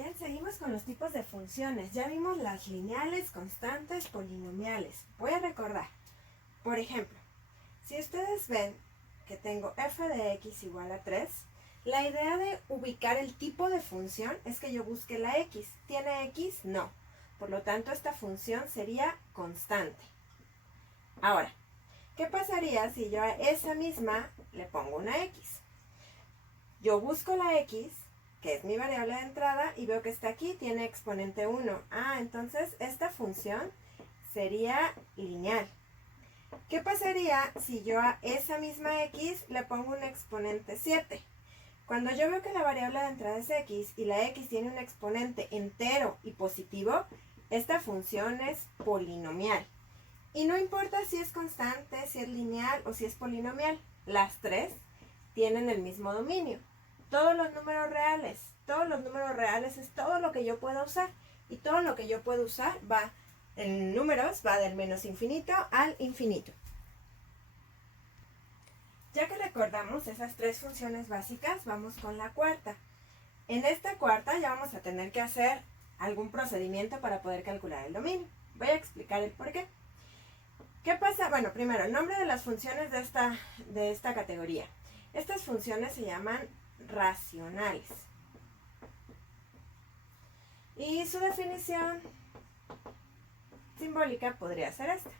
Bien, seguimos con los tipos de funciones. Ya vimos las lineales, constantes, polinomiales. Voy a recordar. Por ejemplo, si ustedes ven que tengo f de x igual a 3, la idea de ubicar el tipo de función es que yo busque la x. ¿Tiene x? No. Por lo tanto, esta función sería constante. Ahora, ¿qué pasaría si yo a esa misma le pongo una x? Yo busco la x, que es mi variable de entrada, y veo que está aquí, tiene exponente 1. Entonces esta función sería lineal. ¿Qué pasaría si yo a esa misma x le pongo un exponente 7? Cuando yo veo que la variable de entrada es x y la x tiene un exponente entero y positivo, esta función es polinomial. Y no importa si es constante, si es lineal o si es polinomial, las tres tienen el mismo dominio. Todos los números reales es todo lo que yo puedo usar. Y todo lo que yo puedo usar va en números, va del menos infinito al infinito. Ya que recordamos esas tres funciones básicas, vamos con la cuarta. En esta cuarta ya vamos a tener que hacer algún procedimiento para poder calcular el dominio. Voy a explicar el por qué. ¿Qué pasa? Bueno, primero, el nombre de las funciones de esta categoría. Estas funciones se llaman racionales. Y su definición simbólica podría ser esta.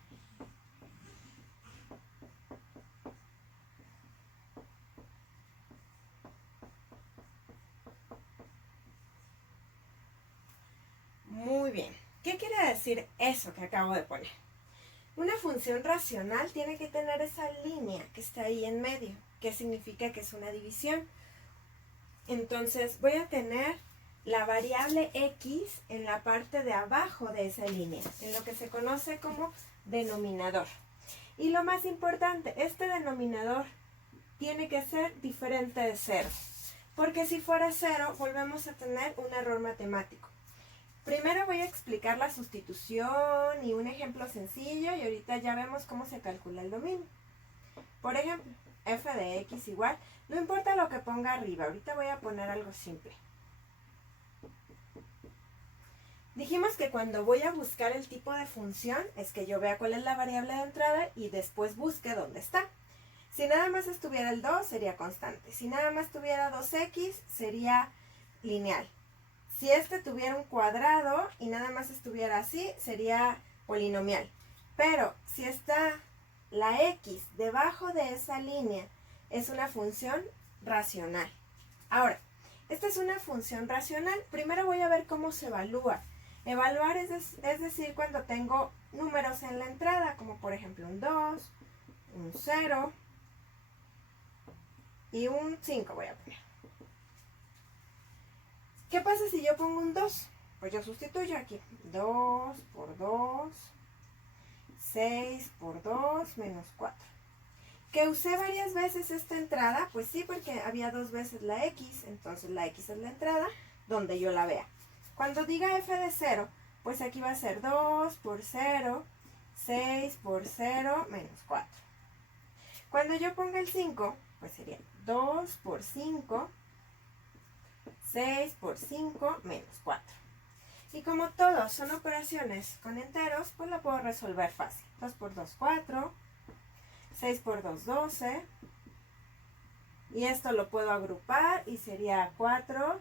Muy bien. ¿Qué quiere decir eso que acabo de poner? Una función racional tiene que tener esa línea que está ahí en medio, que significa que es una división. Entonces voy a tener la variable x en la parte de abajo de esa línea, en lo que se conoce como denominador. Y lo más importante, este denominador tiene que ser diferente de 0, porque si fuera 0 volvemos a tener un error matemático. Primero voy a explicar la sustitución y un ejemplo sencillo y ahorita ya vemos cómo se calcula el dominio. Por ejemplo, f de x igual, no importa lo que ponga arriba, ahorita voy a poner algo simple. Dijimos que cuando voy a buscar el tipo de función es que yo vea cuál es la variable de entrada y después busque dónde está. Si nada más estuviera el 2 sería constante, si nada más tuviera 2x sería lineal. Si este tuviera un cuadrado y nada más estuviera así, sería polinomial. Pero si está la x debajo de esa línea, es una función racional. Ahora, esta es una función racional. Primero voy a ver cómo se evalúa. Evaluar es decir, cuando tengo números en la entrada, como por ejemplo un 2, un 0 y un 5 voy a poner. ¿Qué pasa si yo pongo un 2? Pues yo sustituyo aquí. 2 por 2, 6 por 2, menos 4. ¿Que usé varias veces esta entrada? Pues sí, porque había dos veces la x, entonces la x es la entrada donde yo la vea. Cuando diga f de 0, pues aquí va a ser 2 por 0, 6 por 0, menos 4. Cuando yo ponga el 5, pues sería 2 por 5, 6 por 5 menos 4. Y como todos son operaciones con enteros, pues la puedo resolver fácil. 2 por 2, 4. 6 por 2, 12. Y esto lo puedo agrupar y sería 4.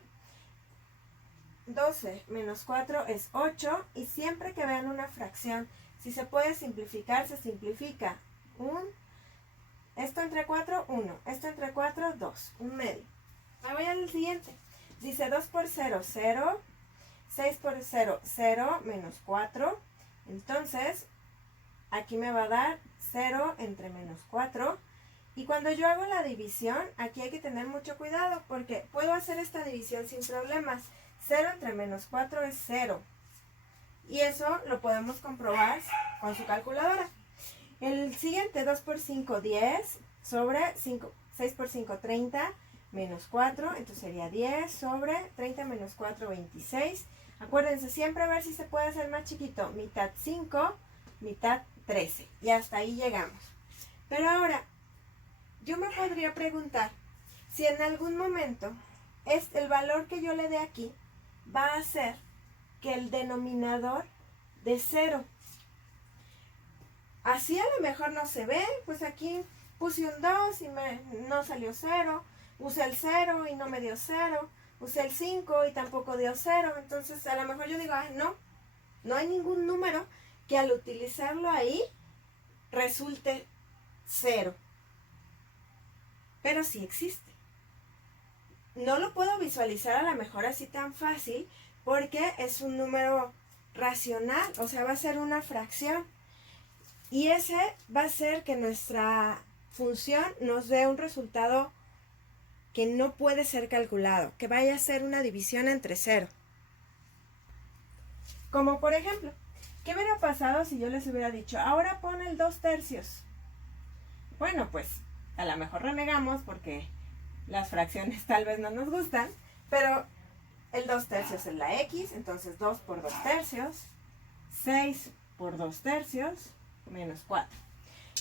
12 menos 4 es 8. Y siempre que vean una fracción, si se puede simplificar, se simplifica. Esto entre 4, 1. Esto entre 4, 2. Un medio. Me voy al siguiente. Dice 2 por 0, 0, 6 por 0, 0, menos 4. Entonces, aquí me va a dar 0 entre menos 4. Y cuando yo hago la división, aquí hay que tener mucho cuidado porque puedo hacer esta división sin problemas. 0 entre menos 4 es 0. Y eso lo podemos comprobar con su calculadora. El siguiente, 2 por 5, 10, sobre 5, 6 por 5, 30. Menos 4, entonces sería 10 sobre 30 menos 4, 26. Acuérdense siempre a ver si se puede hacer más chiquito. Mitad 5, mitad 13. Y hasta ahí llegamos. Pero ahora, yo me podría preguntar si en algún momento el valor que yo le dé aquí va a hacer que el denominador de 0. Así a lo mejor no se ve, pues aquí puse un 2 y no salió 0, usé el 0 y no me dio 0, usé el 5 y tampoco dio 0, entonces a lo mejor yo digo, no hay ningún número que al utilizarlo ahí resulte 0, pero sí existe. No lo puedo visualizar a lo mejor así tan fácil porque es un número racional, o sea, va a ser una fracción. Y ese va a hacer que nuestra función nos dé un resultado que no puede ser calculado, que vaya a ser una división entre 0. Como por ejemplo, ¿qué hubiera pasado si yo les hubiera dicho, ahora pon el 2/3? Bueno, pues a lo mejor renegamos porque las fracciones tal vez no nos gustan, pero el 2/3 es la x, entonces 2 por 2/3, 6 por 2/3, menos 4.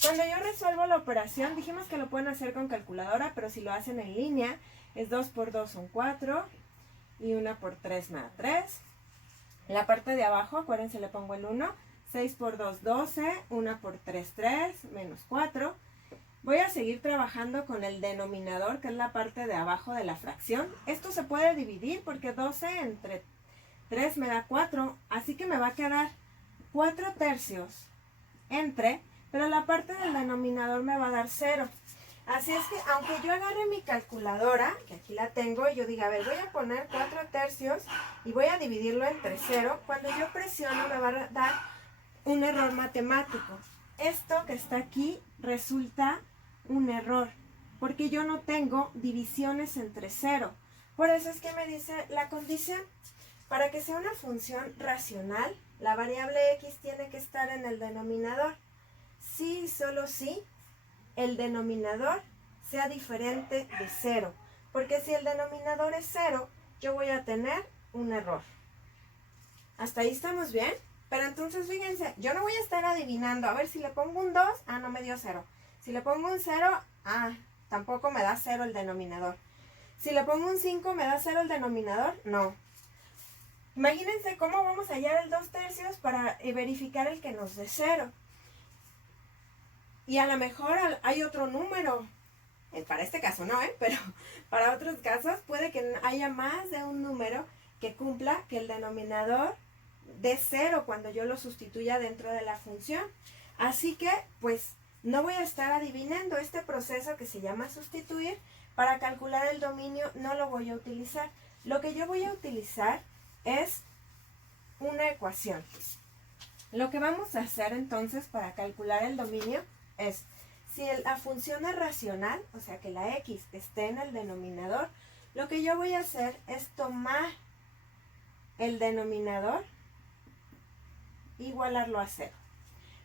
Cuando yo resuelvo la operación, dijimos que lo pueden hacer con calculadora, pero si lo hacen en línea, es 2 por 2 son 4, y 1 por 3 me da 3. En la parte de abajo, acuérdense, le pongo el 1, 6 por 2, 12, 1 por 3, 3, menos 4. Voy a seguir trabajando con el denominador, que es la parte de abajo de la fracción. Esto se puede dividir porque 12 entre 3 me da 4, así que me va a quedar 4/3 entre, pero la parte del denominador me va a dar 0. Así es que aunque yo agarre mi calculadora, que aquí la tengo, y yo diga, a ver, voy a poner 4/3 y voy a dividirlo entre 0, cuando yo presiono me va a dar un error matemático. Esto que está aquí resulta un error, porque yo no tengo divisiones entre 0. Por eso es que me dice la condición. Para que sea una función racional, la variable x tiene que estar en el denominador. Sí y solo si el denominador sea diferente de 0. Porque si el denominador es 0, yo voy a tener un error. ¿Hasta ahí estamos bien? Pero entonces fíjense, yo no voy a estar adivinando. A ver, si le pongo un 2, no me dio 0. Si le pongo un 0, tampoco me da 0 el denominador. Si le pongo un 5, ¿me da 0 el denominador? No. Imagínense cómo vamos a hallar el 2/3 para verificar el que nos dé 0. Y a lo mejor hay otro número. Para este caso no, pero para otros casos puede que haya más de un número que cumpla que el denominador dé 0 cuando yo lo sustituya dentro de la función. Así que, pues, no voy a estar adivinando este proceso que se llama sustituir. Para calcular el dominio no lo voy a utilizar. Lo que yo voy a utilizar es una ecuación. Lo que vamos a hacer entonces para calcular el dominio es, si la función es racional, o sea que la x esté en el denominador, lo que yo voy a hacer es tomar el denominador e igualarlo a 0.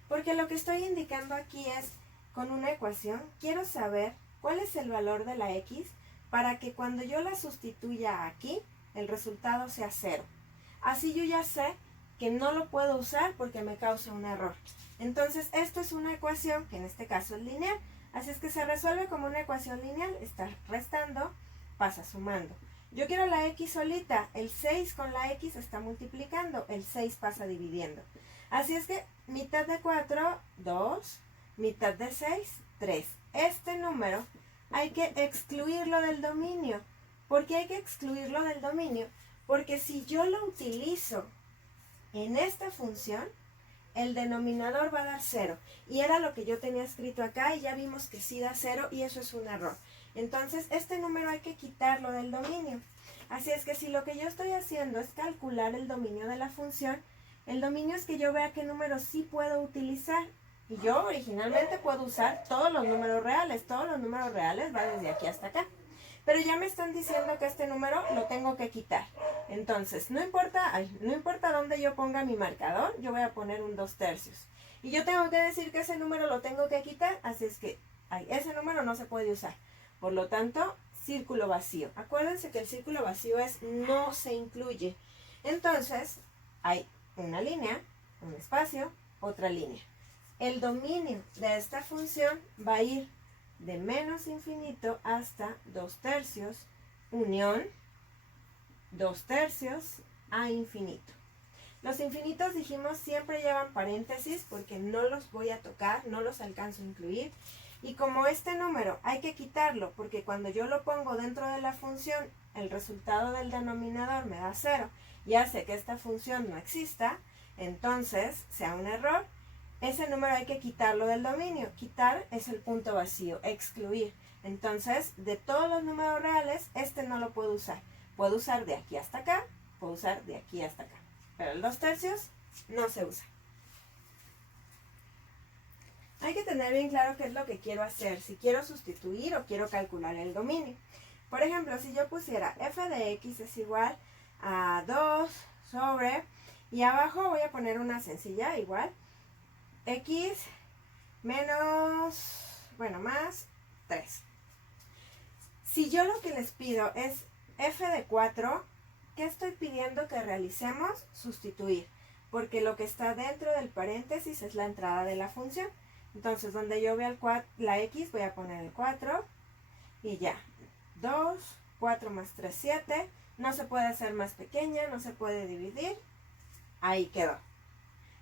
Porque lo que estoy indicando aquí es, con una ecuación, quiero saber cuál es el valor de la x para que cuando yo la sustituya aquí, el resultado sea 0. Así yo ya sé que no lo puedo usar porque me causa un error. Entonces, esto es una ecuación que en este caso es lineal. Así es que se resuelve como una ecuación lineal. Está restando, pasa sumando. Yo quiero la x solita. El 6 con la x está multiplicando. El 6 pasa dividiendo. Así es que mitad de 4, 2. Mitad de 6, 3. Este número hay que excluirlo del dominio. ¿Por qué hay que excluirlo del dominio? Porque si yo lo utilizo en esta función, el denominador va a dar 0. Y era lo que yo tenía escrito acá y ya vimos que sí da 0 y eso es un error. Entonces, este número hay que quitarlo del dominio. Así es que si lo que yo estoy haciendo es calcular el dominio de la función, el dominio es que yo vea qué números sí puedo utilizar. Y yo originalmente puedo usar todos los números reales. Todos los números reales van desde aquí hasta acá. Pero ya me están diciendo que este número lo tengo que quitar. Entonces, no importa dónde yo ponga mi marcador, yo voy a poner un 2/3. Y yo tengo que decir que ese número lo tengo que quitar, así es que ese número no se puede usar. Por lo tanto, círculo vacío. Acuérdense que el círculo vacío es no se incluye. Entonces, hay una línea, un espacio, otra línea. El dominio de esta función va a ir de menos infinito hasta 2/3, unión, 2/3, a infinito. Los infinitos dijimos siempre llevan paréntesis porque no los voy a tocar, no los alcanzo a incluir. Y como este número hay que quitarlo porque cuando yo lo pongo dentro de la función, el resultado del denominador me da 0 y hace que esta función no exista, entonces sea un error. Ese número hay que quitarlo del dominio. Quitar es el punto vacío, excluir. Entonces, de todos los números reales, este no lo puedo usar. Puedo usar de aquí hasta acá, puedo usar de aquí hasta acá. Pero el 2/3 no se usa. Hay que tener bien claro qué es lo que quiero hacer, si quiero sustituir o quiero calcular el dominio. Por ejemplo, si yo pusiera f de x es igual a 2 sobre, y abajo voy a poner una sencilla igual, x menos, más 3. Si yo lo que les pido es f de 4, ¿qué estoy pidiendo que realicemos? Sustituir, porque lo que está dentro del paréntesis es la entrada de la función. Entonces, donde yo vea la x, voy a poner el 4 y ya. 2, 4 más 3, 7. No se puede hacer más pequeña, no se puede dividir. Ahí quedó.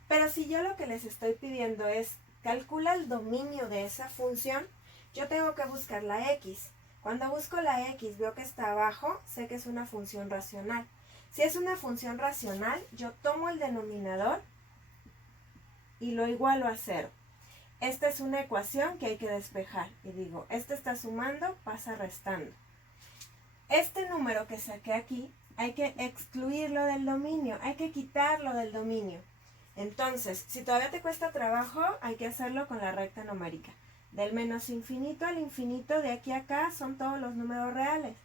Pero si yo lo que les estoy pidiendo es calcula el dominio de esa función, yo tengo que buscar la x. Cuando busco la x, veo que está abajo, sé que es una función racional. Si es una función racional, yo tomo el denominador y lo igualo a 0. Esta es una ecuación que hay que despejar. Y digo, este está sumando, pasa restando. Este número que saqué aquí, hay que excluirlo del dominio, hay que quitarlo del dominio. Entonces, si todavía te cuesta trabajo, hay que hacerlo con la recta numérica. Del menos infinito al infinito, de aquí a acá, son todos los números reales.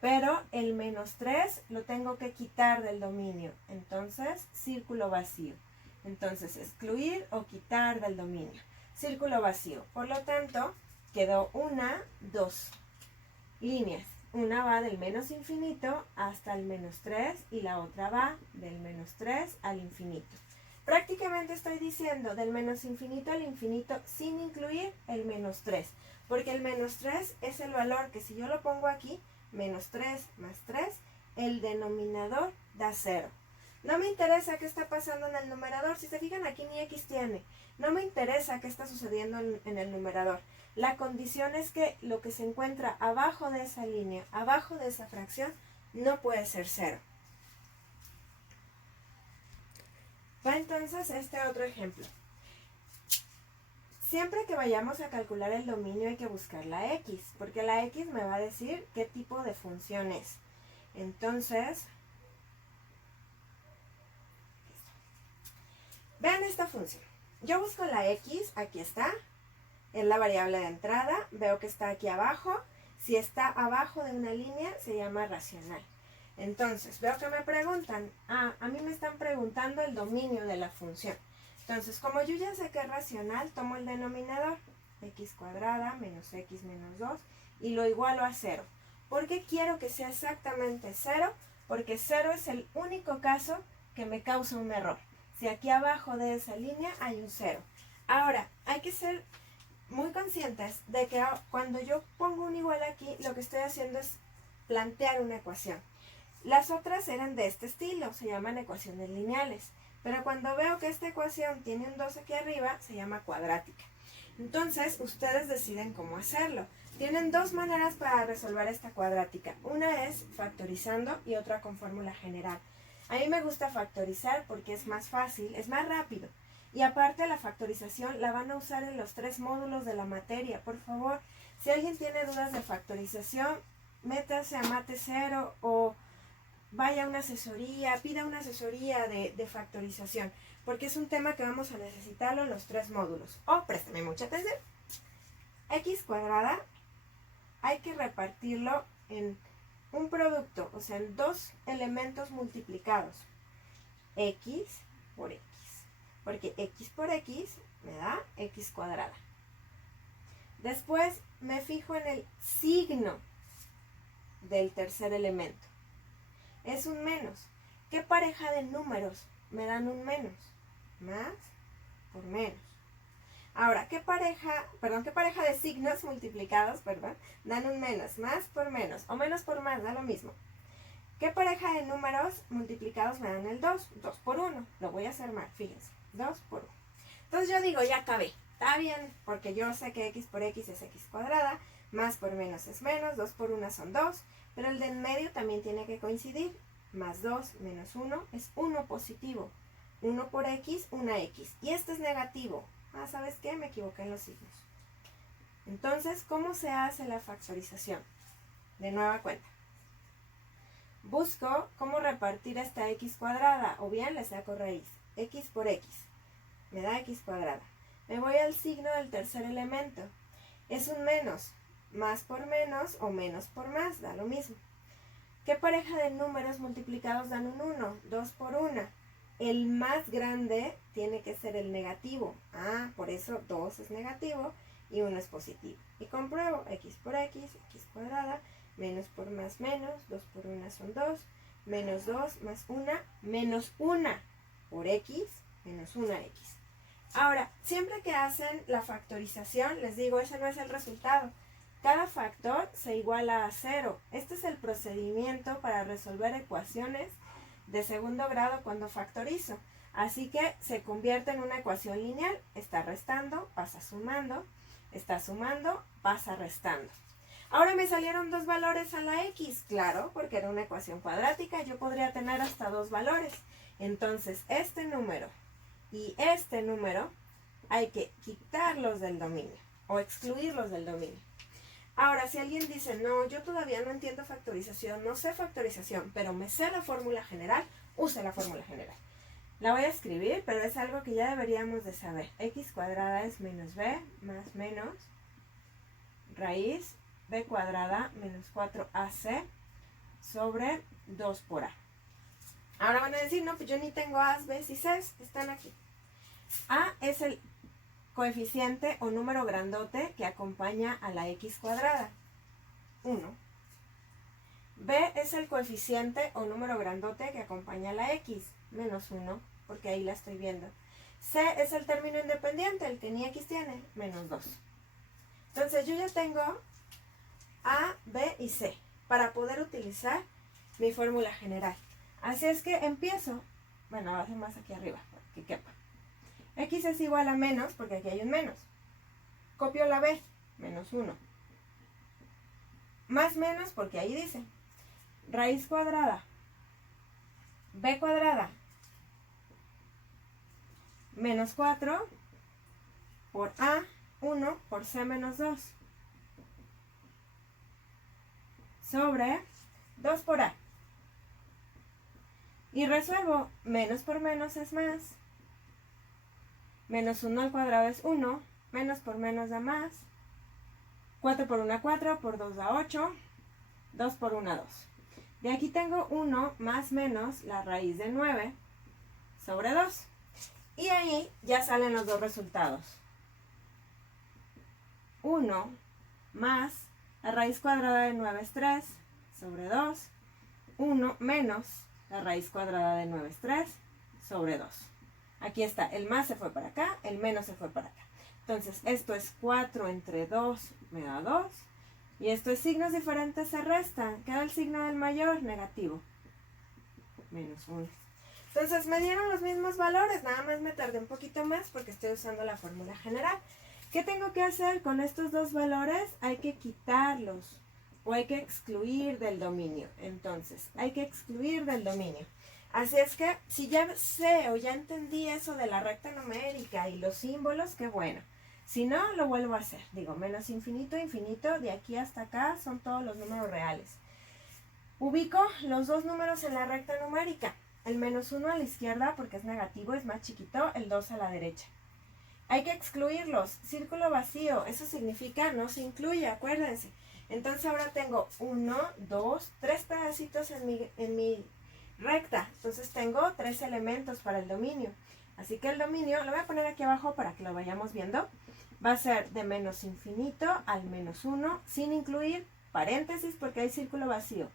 Pero el menos 3 lo tengo que quitar del dominio. Entonces, círculo vacío. Entonces, excluir o quitar del dominio. Círculo vacío. Por lo tanto, quedó dos líneas. Una va del menos infinito hasta el menos 3 y la otra va del menos 3 al infinito. Prácticamente estoy diciendo del menos infinito al infinito sin incluir el menos 3, porque el menos 3 es el valor que si yo lo pongo aquí, menos 3 más 3, el denominador da 0. No me interesa qué está pasando en el numerador. Si se fijan, aquí ni x tiene. No me interesa qué está sucediendo en el numerador. La condición es que lo que se encuentra abajo de esa línea, abajo de esa fracción, no puede ser 0. Va entonces este otro ejemplo. Siempre que vayamos a calcular el dominio hay que buscar la x, porque la x me va a decir qué tipo de función es. Entonces, vean esta función. Yo busco la x, aquí está, es la variable de entrada, veo que está aquí abajo. Si está abajo de una línea, se llama racional. Entonces, veo que me preguntan, a mí me están preguntando el dominio de la función. Entonces, como yo ya sé que es racional, tomo el denominador, x cuadrada menos x menos 2, y lo igualo a 0. ¿Por qué quiero que sea exactamente 0? Porque 0 es el único caso que me causa un error. Si aquí abajo de esa línea hay un 0. Ahora, hay que ser muy conscientes de que cuando yo pongo un igual aquí, lo que estoy haciendo es plantear una ecuación. Las otras eran de este estilo, se llaman ecuaciones lineales. Pero cuando veo que esta ecuación tiene un 2 aquí arriba, se llama cuadrática. Entonces, ustedes deciden cómo hacerlo. Tienen dos maneras para resolver esta cuadrática. Una es factorizando y otra con fórmula general. A mí me gusta factorizar porque es más fácil, es más rápido. Y aparte la factorización la van a usar en los 3 módulos de la materia. Por favor, si alguien tiene dudas de factorización, métase a Mate 0 o vaya a una asesoría, pida una asesoría de factorización, porque es un tema que vamos a necesitarlo en los 3 módulos. Préstame mucha atención. X cuadrada hay que repartirlo en un producto, o sea, en 2 elementos multiplicados. X por X. Porque X por X me da X cuadrada. Después me fijo en el signo del tercer elemento. Es un menos. ¿Qué pareja de números me dan un menos? Más por menos. Ahora, ¿qué pareja de signos multiplicados, dan un menos? Más por menos o menos por más, da lo mismo. ¿Qué pareja de números multiplicados me dan el 2? 2 por 1. Lo voy a hacer mal, fíjense. 2 por 1. Entonces yo digo, ya acabé. Está bien, porque yo sé que x por x es x cuadrada, más por menos es menos, 2 por 1 son 2, pero el de en medio también tiene que coincidir. Más 2 menos 1 es 1 positivo. 1 por x, una x. Y este es negativo. Ah, ¿sabes qué? Me equivoqué en los signos. Entonces, ¿cómo se hace la factorización? De nueva cuenta. Busco cómo repartir esta x cuadrada, o bien le saco raíz. X por x me da x cuadrada. Me voy al signo del tercer elemento. Es un menos. Más por menos o menos por más, da lo mismo. ¿Qué pareja de números multiplicados dan un 1? 2 por 1. El más grande tiene que ser el negativo. Ah, por eso 2 es negativo y 1 es positivo. Y compruebo, x por x, x cuadrada, menos por más menos, 2 por 1 son 2, menos 2 más 1, menos 1 por x, menos 1x. Ahora, siempre que hacen la factorización, les digo, ese no es el resultado. Cada factor se iguala a 0. Este es el procedimiento para resolver ecuaciones de segundo grado cuando factorizo. Así que se convierte en una ecuación lineal. Está restando, pasa sumando. Está sumando, pasa restando. Ahora me salieron dos valores a la x. Claro, porque era una ecuación cuadrática. Yo podría tener hasta dos valores. Entonces, este número y este número hay que quitarlos del dominio o excluirlos del dominio. Ahora, si alguien dice, no, yo todavía no entiendo factorización, no sé factorización, pero me sé la fórmula general, use la fórmula general. La voy a escribir, pero es algo que ya deberíamos de saber. X cuadrada es menos b más menos raíz b cuadrada menos 4ac sobre 2 por a. Ahora van a decir, no, pues yo ni tengo a's, b's y c's, están aquí. A es el coeficiente o número grandote que acompaña a la x cuadrada, 1. B es el coeficiente o número grandote que acompaña a la x, menos 1, porque ahí la estoy viendo. C es el término independiente, el que ni x tiene, menos 2. Entonces yo ya tengo A, B y C para poder utilizar mi fórmula general. Así es que empiezo, bueno, voy a hacer más aquí arriba, para que quepa. X es igual a menos, porque aquí hay un menos. Copio la B, menos 1. Más menos, porque ahí dice. Raíz cuadrada. B cuadrada. Menos 4 por A, 1 por C menos 2. Sobre 2 por A. Y resuelvo, menos por menos es más. Menos 1 al cuadrado es 1, menos por menos da más. 4 por 1, 4, por 2 da 8, 2 por 1, 2. De aquí tengo 1 más menos la raíz de 9 sobre 2. Y ahí ya salen los dos resultados. 1 más la raíz cuadrada de 9 es 3 sobre 2. 1 menos la raíz cuadrada de 9 es 3 sobre 2. Aquí está, el más se fue para acá, el menos se fue para acá. Entonces, esto es 4 entre 2 me da 2. Y estos signos diferentes se restan. Queda el signo del mayor, negativo. Menos 1. Entonces, me dieron los mismos valores. Nada más me tardé un poquito más porque estoy usando la fórmula general. ¿Qué tengo que hacer con estos dos valores? Hay que quitarlos o hay que excluir del dominio. Entonces, hay que excluir del dominio. Así es que, si ya sé o ya entendí eso de la recta numérica y los símbolos, qué bueno. Si no, lo vuelvo a hacer. Digo, menos infinito, infinito, de aquí hasta acá son todos los números reales. Ubico los dos números en la recta numérica. El menos 1 a la izquierda porque es negativo, es más chiquito, el 2 a la derecha. Hay que excluirlos. Círculo vacío, eso significa no se incluye, acuérdense. Entonces ahora tengo 1, 2, 3 pedacitos en mi recta. Entonces tengo 3 elementos para el dominio. Así que el dominio, lo voy a poner aquí abajo para que lo vayamos viendo. Va a ser de menos infinito al menos 1, sin incluir paréntesis porque hay círculo vacío.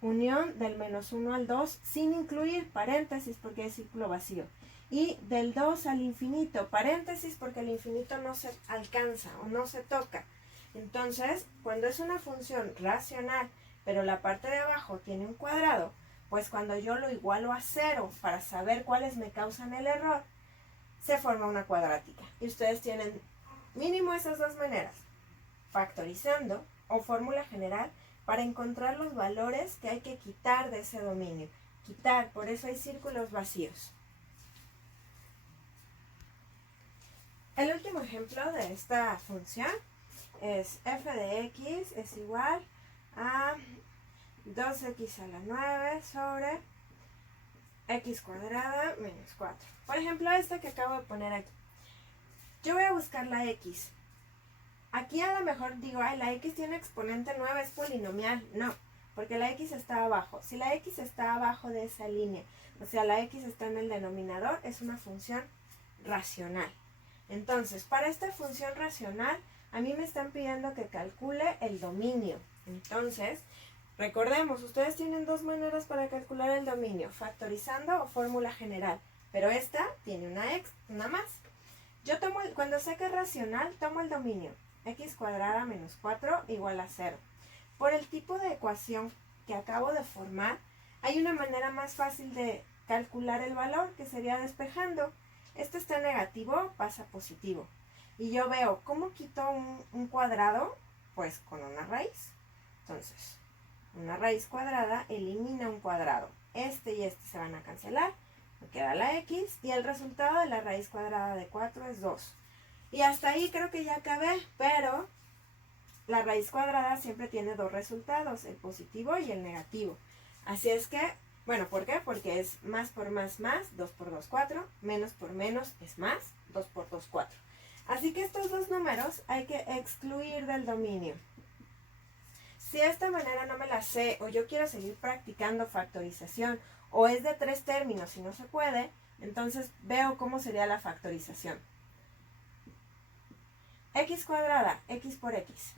Unión del menos 1 al 2, sin incluir paréntesis porque hay círculo vacío. Y del 2 al infinito, paréntesis porque el infinito no se alcanza o no se toca. Entonces, cuando es una función racional, pero la parte de abajo tiene un cuadrado, Pues cuando yo lo igualo a 0 para saber cuáles me causan el error, se forma una cuadrática. Y ustedes tienen mínimo esas dos maneras, factorizando o fórmula general, para encontrar los valores que hay que quitar de ese dominio. Quitar, por eso hay círculos vacíos. El último ejemplo de esta función es f de x es igual a 2x a la 9 sobre x cuadrada menos 4. Por ejemplo, esta que acabo de poner aquí. Yo voy a buscar la x. Aquí a lo mejor digo, ay, la x tiene exponente 9, es polinomial. No, porque la x está abajo. Si la x está abajo de esa línea, o sea, la x está en el denominador, es una función racional. Entonces, para esta función racional, a mí me están pidiendo que calcule el dominio. Entonces, recordemos, ustedes tienen dos maneras para calcular el dominio, factorizando o fórmula general. Pero esta tiene una más. Yo cuando sé que es racional, tomo el dominio. X cuadrada menos 4 igual a 0. Por el tipo de ecuación que acabo de formar, hay una manera más fácil de calcular el valor, que sería despejando. Esto está negativo, pasa a positivo. Y yo veo, ¿cómo quito un cuadrado? Pues con una raíz. Entonces, una raíz cuadrada elimina un cuadrado. Este y este se van a cancelar. Me queda la x y el resultado de la raíz cuadrada de 4 es 2. Y hasta ahí creo que ya acabé, pero la raíz cuadrada siempre tiene dos resultados, el positivo y el negativo. Así es que, bueno, ¿por qué? Porque es más por más, 2 por 2, 4, menos por menos es más, 2 por 2, 4. Así que estos dos números hay que excluir del dominio. Si de esta manera no me la sé o yo quiero seguir practicando factorización o es de 3 términos y no se puede, entonces veo cómo sería la factorización. X cuadrada, x por x.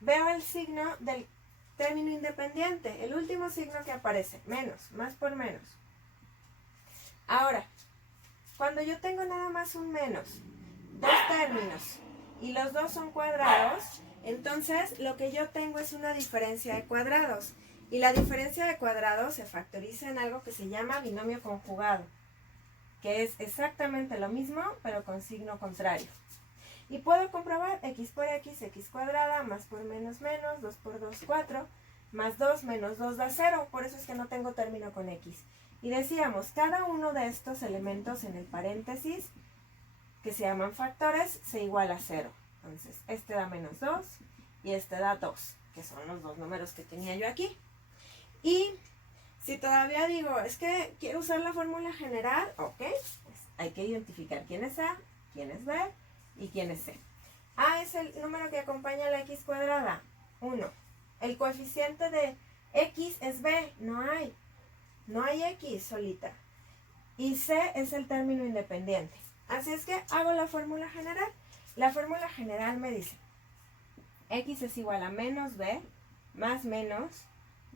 Veo el signo del término independiente, el último signo que aparece, menos, más por menos. Ahora, cuando yo tengo nada más un menos, dos términos, y los dos son cuadrados, entonces lo que yo tengo es una diferencia de cuadrados. Y la diferencia de cuadrados se factoriza en algo que se llama binomio conjugado, que es exactamente lo mismo, pero con signo contrario. Y puedo comprobar x por x cuadrada, más por menos, 2 por 2, 4, más 2 menos 2 da 0, por eso es que no tengo término con x. Y decíamos, cada uno de estos elementos en el paréntesis, que se llaman factores, se iguala a 0. Entonces, este da menos 2 y este da 2, que son los dos números que tenía yo aquí. Y si todavía digo, es que quiero usar la fórmula general, ok, pues hay que identificar quién es A, quién es B y quién es C. A es el número que acompaña a la x cuadrada, 1. El coeficiente de x es B, no hay x solita. Y C es el término independiente. Así es que hago la fórmula general. La fórmula general me dice, x es igual a menos b, más menos,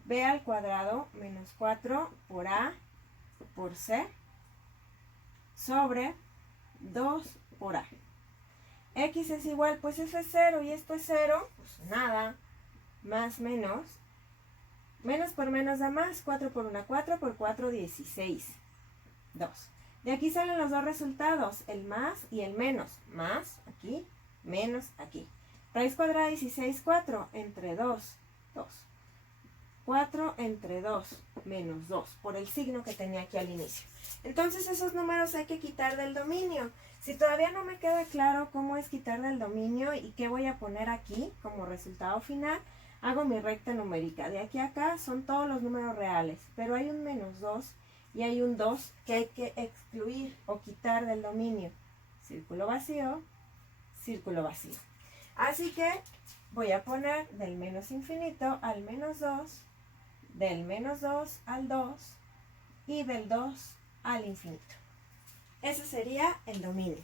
b al cuadrado menos 4 por a por c, sobre 2 por a. X es igual, pues f es 0 y esto es 0, pues nada, más menos, menos por menos da más, 4 por 1, 4 por 4, 16, 2. De aquí salen los dos resultados, el más y el menos, más aquí, menos aquí. Raíz cuadrada de 16, 4, entre 2, 2. 4 entre 2, menos 2, por el signo que tenía aquí al inicio. Entonces esos números hay que quitar del dominio. Si todavía no me queda claro cómo es quitar del dominio y qué voy a poner aquí como resultado final, hago mi recta numérica. De aquí a acá son todos los números reales, pero hay un menos 2 y hay un 2 que hay que excluir o quitar del dominio. Círculo vacío, círculo vacío. Así que voy a poner del menos infinito al menos 2, del menos 2 al 2 y del 2 al infinito. Ese sería el dominio.